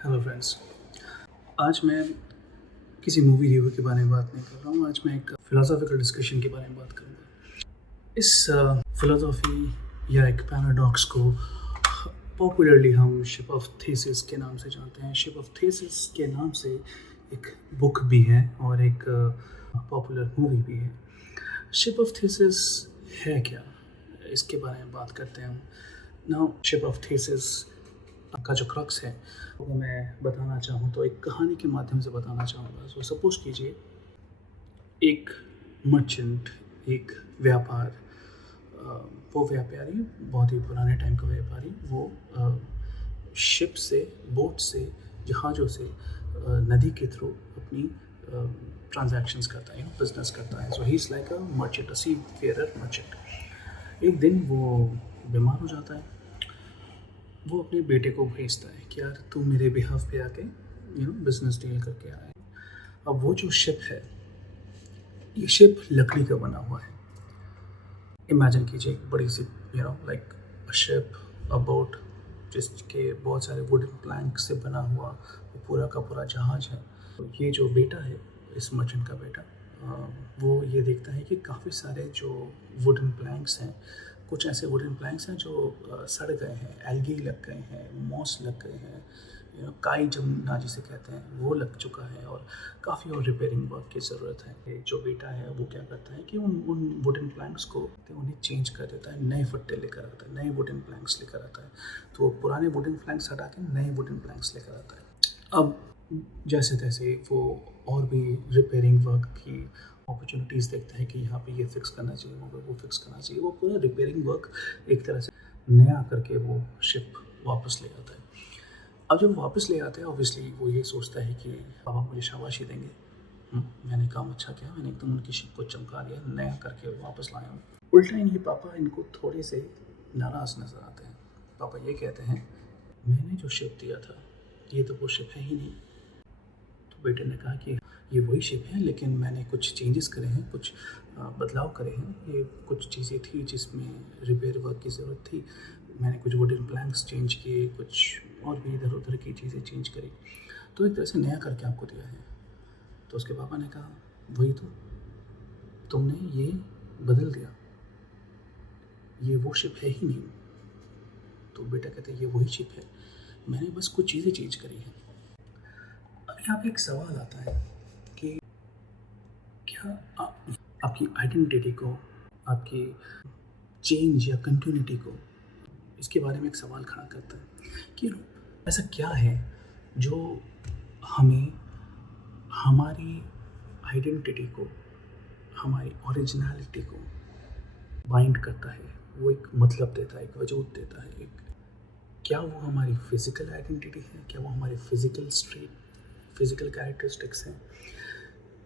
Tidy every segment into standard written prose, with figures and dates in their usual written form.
Hello friends. आज मैं किसी मूवी रिव्यू के बारे में बात नहीं कर रहा हूँ। आज मैं एक फ़िलॉसॉफ़िकल डिस्कशन के बारे में बात करूँगा। इस फ़िलॉसॉफ़ी या एक पैराडॉक्स को पॉपुलरली हम शिप ऑफ थीसिस के नाम से जानते हैं। शिप ऑफ थीसिस के नाम से एक बुक भी है और एक पॉपुलर मूवी भी है। शिप ऑफ थीसिस है क्या? इसके बारे में बात करते हैं हम। नाउ शिप ऑफ थीसिस का जो क्रक्स है वो मैं बताना चाहूँ तो एक कहानी के माध्यम से बताना चाहूँगा। सो सपोज़ कीजिए एक मर्चेंट, एक व्यापार, वो व्यापारी बहुत ही पुराने टाइम का व्यापारी, वो शिप से, बोट से, जहाज़ों से नदी के थ्रू अपनी ट्रांजैक्शंस करता है, बिजनेस करता है। So he is like a merchant, a seafarer merchant. एक दिन वो बीमार हो जाता है। वो अपने बेटे को भेजता है कि यार तू मेरे बिहाफ पे आके बिजनेस डील करके आए। अब वो जो शिप है, ये शिप लकड़ी का बना हुआ है। इमेजिन कीजिए एक बड़ी सी like a ship, a boat, जिसके बहुत सारे वुडन प्लैंक से बना हुआ वो पूरा का पूरा जहाज है। तो ये जो बेटा है, इस मर्चेंट का बेटा, वो ये देखता है कि काफ़ी सारे जो वुडन प्लैंक्स हैं, कुछ ऐसे वुडन प्लैंक्स हैं जो सड़ गए हैं, एल्गी लग गए हैं, मॉस लग गए हैं, काई जमना जिसे कहते हैं वो लग चुका है और काफ़ी और रिपेयरिंग वर्क की ज़रूरत है। ये जो बेटा है वो क्या करता है कि उन उन वुडन प्लैंक्स को उन्हें चेंज कर देता है, नए फट्टे लेकर आता है, नए वुडन प्लैंक्स लेकर आता है। तो वो पुराने वुडन प्लैंक्स हटा के नए वुडन प्लैंक्स लेकर आता है। अब जैसे तैसे वो और भी रिपेयरिंग वर्क की अपॉर्चुनिटीज़ देखता है कि यहाँ पे ये फिक्स करना चाहिए, वहाँ पे वो फिक्स करना चाहिए। वो पूरा रिपेयरिंग वर्क एक तरह से नया करके वो शिप वापस ले आता है। अब जब वापस ले आते हैं, ऑब्वियसली वो ये सोचता है कि पापा मुझे शाबाशी देंगे। मैंने काम अच्छा किया, मैंने एकदम उनकी शिप को चमका दिया, नया करके वापस लाया हूँ। उल्टा इनके पापा इनको थोड़े से नाराज़ नज़र आते हैं। पापा ये कहते हैं, मैंने जो शिप दिया था ये तो वो शिप है ही नहीं। तो बेटे ने कहा कि ये वही शिप है, लेकिन मैंने कुछ चेंजेस करे हैं, कुछ बदलाव करे हैं। ये कुछ चीज़ें थी जिसमें रिपेयर वर्क की ज़रूरत थी। मैंने कुछ वुडन प्लैंक्स चेंज किए, कुछ और भी इधर उधर की चीज़ें चेंज करी, तो एक तरह से नया करके आपको दिया है। तो उसके पापा ने कहा, वही तो, तुमने ये बदल दिया, ये वो शिप है ही नहीं। तो बेटा कहते ये वही शिप है, मैंने बस कुछ चीज़ें चेंज करी हैं। अब यहाँ पे एक सवाल आता है कि क्या आपकी आइडेंटिटी को, आपकी चेंज या कंटिन्यूटी को, इसके बारे में एक सवाल खड़ा करता है कि ऐसा क्या है जो हमें हमारी आइडेंटिटी को, हमारी ओरिजिनलिटी को बाइंड करता है, वो एक मतलब देता है, एक वजूद देता है। एक, क्या वो हमारी फिज़िकल आइडेंटिटी है, क्या वो हमारे फिज़िकल कैरेक्टरिस्टिक्स हैं,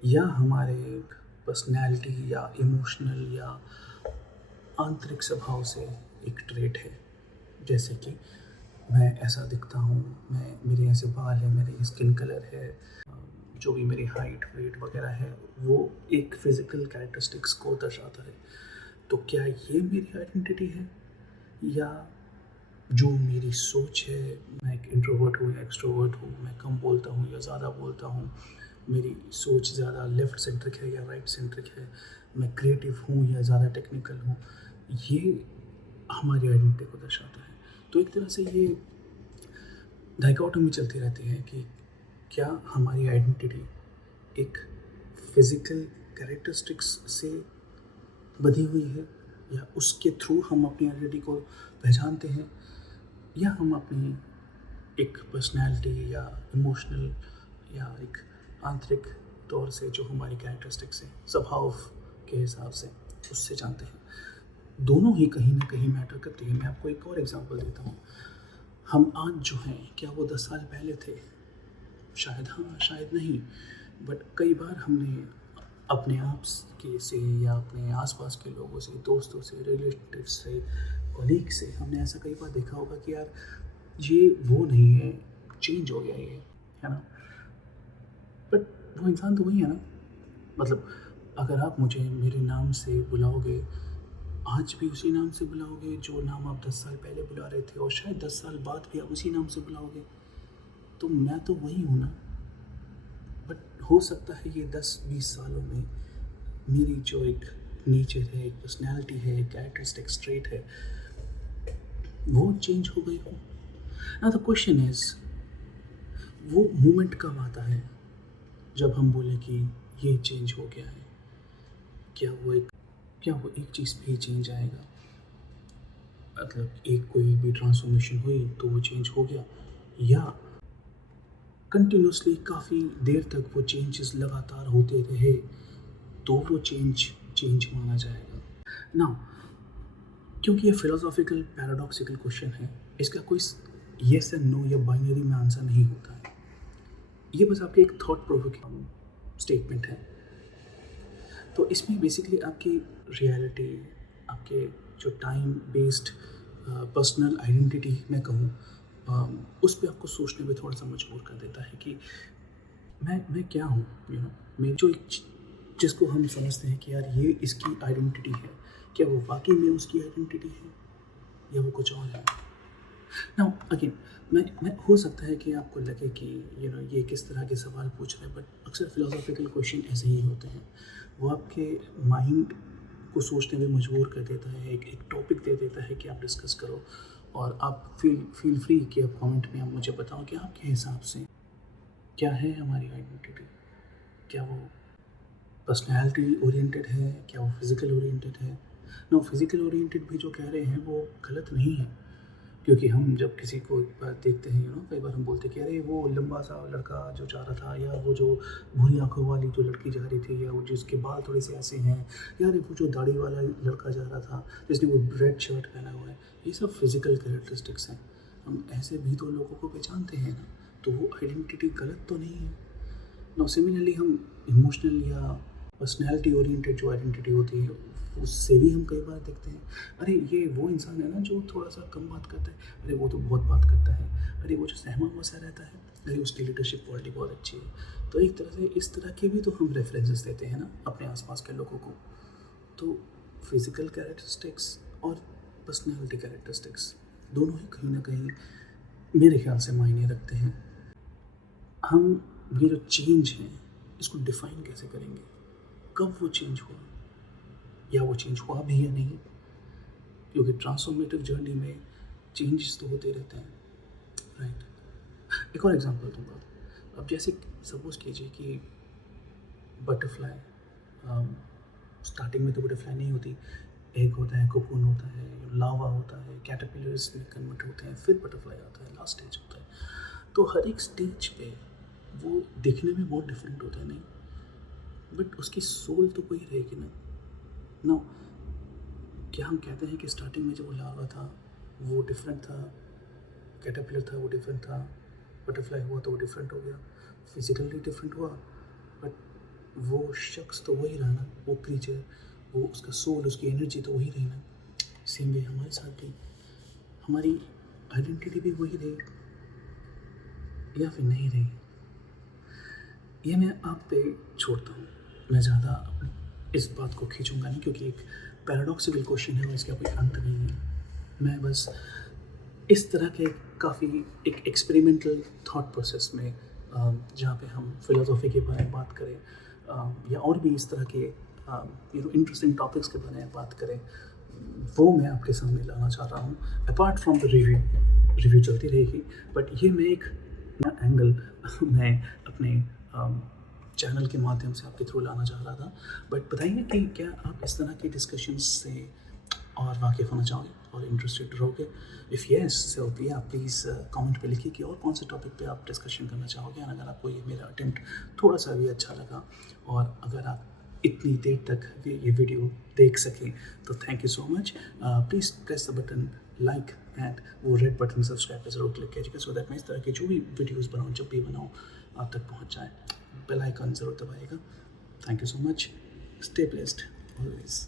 या हमारे पर्सनैलिटी या इमोशनल या आंतरिक स्वभाव से एक ट्रेट है। जैसे कि मैं ऐसा दिखता हूँ, मेरे ऐसे बाल हैं, मेरी स्किन कलर है, जो भी मेरी हाइट वेट वगैरह है, वो एक फ़िज़िकल कैरेक्टरिस्टिक्स को दर्शाता है। तो क्या ये मेरी आइडेंटिटी है, या जो मेरी सोच है, मैं एक इंट्रोवर्ट हूँ या एक्सट्रोवर्ट हूँ, मैं कम बोलता हूँ या ज़्यादा बोलता हूँ, मेरी सोच ज़्यादा लेफ़्ट सेंट्रिक है या राइट सेंट्रिक है, मैं क्रिएटिव हूँ या ज़्यादा टेक्निकल हूँ, ये हमारी आइडेंटिटी को दर्शाता है। तो एक तरह से ये डाइकोटोमी चलती रहती है कि क्या हमारी आइडेंटिटी एक फ़िज़िकल कैरेक्टरिस्टिक्स से बधी हुई है, या उसके थ्रू हम अपनी आइडेंटिटी को पहचानते हैं, या हम अपनी एक पर्सनैलिटी या इमोशनल या एक आंतरिक तौर से जो हमारी कैरेक्टरिस्टिक्स हैं, स्वभाव के हिसाब से उससे जानते हैं। दोनों ही कहीं ना कहीं मैटर करती है। मैं आपको एक और एग्जांपल देता हूँ। हम आज जो हैं, क्या वो 10 साल पहले थे? शायद हाँ, शायद नहीं। बट कई बार हमने अपने आप के से या अपने आसपास के लोगों से, दोस्तों से, रिलेटिव से, कलीग से, हमने ऐसा कई बार देखा होगा कि यार ये वो नहीं है, चेंज हो गया ये, है ना? बट वो इंसान तो वही है ना। मतलब अगर आप मुझे मेरे नाम से बुलाओगे, आज भी उसी नाम से बुलाओगे जो नाम आप 10 साल पहले बुला रहे थे, और शायद 10 साल बाद भी आप उसी नाम से बुलाओगे, तो मैं तो वही हूँ ना। बट हो सकता है ये 10-20 सालों में मेरी जो एक नेचर है, एक पर्सनैलिटी है, एक कैरेक्टरिस्टिक ट्रेट है, वो चेंज हो गई हो। ना द क्वेश्चन इज, वो मोमेंट कब आता है जब हम बोले कि ये चेंज हो गया है? क्या वो एक चीज़ पे ही चेंज आएगा? मतलब एक कोई भी ट्रांसफॉर्मेशन हुई तो वो चेंज हो गया, या कंटिन्यूसली काफ़ी देर तक वो चेंजेस लगातार होते रहे तो वो चेंज माना जाएगा ना? क्योंकि ये फिलोसॉफिकल पैराडॉक्सिकल क्वेश्चन है, इसका कोई येस एंड नो या बाइनरी में आंसर नहीं होता है। ये बस आपके एक थॉट प्रोवोकिंग स्टेटमेंट है। तो इसमें बेसिकली आपकी रियलिटी, आपके जो टाइम बेस्ड पर्सनल आइडेंटिटी मैं कहूँ, उस पे आपको सोचने में थोड़ा सा मजबूर कर देता है कि मैं क्या हूँ, मैं जो एक जिसको हम समझते हैं कि यार ये इसकी आइडेंटिटी है, क्या वो वाकई में उसकी आइडेंटिटी है या वो कुछ और है? नाउ अगेन, मैं हो सकता है कि आपको लगे कि ये किस तरह के सवाल पूछ रहे हैं, बट अक्सर फिलोसॉफिकल क्वेश्चन ऐसे ही होते हैं। वो आपके माइंड को सोचने में मजबूर कर देता है, एक टॉपिक दे देता है कि आप डिस्कस करो, और आप फील फ्री कि आप कमेंट में आप मुझे बताओ कि आपके हिसाब से क्या है हमारी आइडेंटिटी। क्या वो पर्सनैलिटी ओरिएंटेड है, क्या वो फिज़िकल ओरिएंटेड है? नो, फिज़िकल ओरिएंटेड भी जो कह रहे हैं वो गलत नहीं है, क्योंकि हम जब किसी को एक बार देखते हैं, कई बार हम बोलते हैं कि अरे वो लंबा सा लड़का जो जा रहा था, या वो जो भूरी आंखों वाली जो लड़की जा रही थी, या वो जिसके बाल थोड़े से ऐसे हैं, या अरे वो जो दाढ़ी वाला लड़का जा रहा था जिसने वो रेड शर्ट पहना हुआ है, ये सब फिज़िकल कैरेक्टरिस्टिक्स हैं। हम ऐसे भी तो लोगों को पहचानते हैं ना, तो वो आइडेंटिटी गलत तो नहीं है। नो, सिमिलरली हम इमोशनल या पर्सनैलिटी ओरिएंटेड जो आइडेंटिटी होती है, उससे भी हम कई बार देखते हैं, अरे ये वो इंसान है ना जो थोड़ा सा कम बात करता है, अरे वो तो बहुत बात करता है, अरे वो जो सहमा हुआ सा रहता है, अरे उसकी लीडरशिप क्वालिटी बहुत अच्छी है। तो एक तरह से इस तरह के भी तो हम रेफरेंसेस देते हैं ना अपने आसपास के लोगों को। तो फिज़िकल कैरेक्टरिस्टिक्स और पर्सनैलिटी कैरेक्टरिस्टिक्स दोनों ही कहीं ना कहीं मेरे ख्याल से मायने रखते हैं। हम ये जो चेंज है इसको डिफ़ाइन कैसे करेंगे? कब वो चेंज हुआ, या वो चेंज हुआ भी या नहीं? क्योंकि ट्रांसफॉर्मेटिव जर्नी में चेंजेस तो होते रहते हैं, राइट? एक और एग्जांपल दूंगा। अब जैसे सपोज कीजिए कि बटरफ्लाई, स्टार्टिंग में तो बटरफ्लाई नहीं होती, एग होता है, कोकून होता है, लावा होता है, कैटरपिलर्स में कन्वर्ट होते हैं, फिर बटरफ्लाई आता है, लास्ट स्टेज होता है। तो हर एक स्टेज पे वो दिखने में बहुत डिफरेंट होता है, नहीं? बट उसकी सोल तो वही रहेगी ना। ना, क्या हम कहते हैं कि स्टार्टिंग में जब वो लावा था वो डिफरेंट था, कैटरपिलर था वो डिफरेंट था, बटरफ्लाई हुआ तो वो डिफरेंट हो गया, फिजिकली डिफरेंट हुआ, बट वो शख्स तो वही रहा ना, वो क्रीचर, वो उसका सोल, उसकी एनर्जी तो वही रही ना। सेम वे हमारे साथ भी हमारी आइडेंटिटी भी वही रही या फिर नहीं रही, ये मैं आप पे छोड़ता हूँ। मैं ज़्यादा इस बात को खींचूंगा नहीं, क्योंकि एक पैराडॉक्सिकल क्वेश्चन है और इसका कोई अंत नहीं है। मैं बस इस तरह के काफ़ी एक एक्सपेरिमेंटल थॉट प्रोसेस में, जहाँ पे हम फिलोसॉफी के बारे में बात करें, या और भी इस तरह के इंटरेस्टिंग टॉपिक्स के बारे में बात करें, वो मैं आपके सामने लाना चाह रहा हूँ। अपार्ट फ्रॉम द रिव्यू चलती रहेगी, बट ये मैं एक नया एंगल मैं अपने चैनल के माध्यम से आपके थ्रू लाना चाह रहा था। बट बताइए कि क्या आप इस तरह के डिस्कशंस से और वाकिफ़ होना चाहोगे और इंटरेस्टेड रहोगे? इफ़ येस, सो या प्लीज़ कमेंट पे लिखिए कि और कौन से टॉपिक पे आप डिस्कशन करना चाहोगे। और अगर आपको ये मेरा अटेम्प्ट थोड़ा सा भी अच्छा लगा, और अगर आप इतनी देर तक ये वीडियो देख सकें, तो thank you so much. Please press the button like and वो रेड बटन सब्सक्राइब पर ज़रूर क्लिक कीजिएगा, सो दैट मैं इस तरह की जो भी वीडियोज़ बनाऊँ, जब भी बनाऊँ, आप तक पहुँच जाए। बेल आइकन ज़रूर दबाइएगा। Thank you so much. Stay blessed always.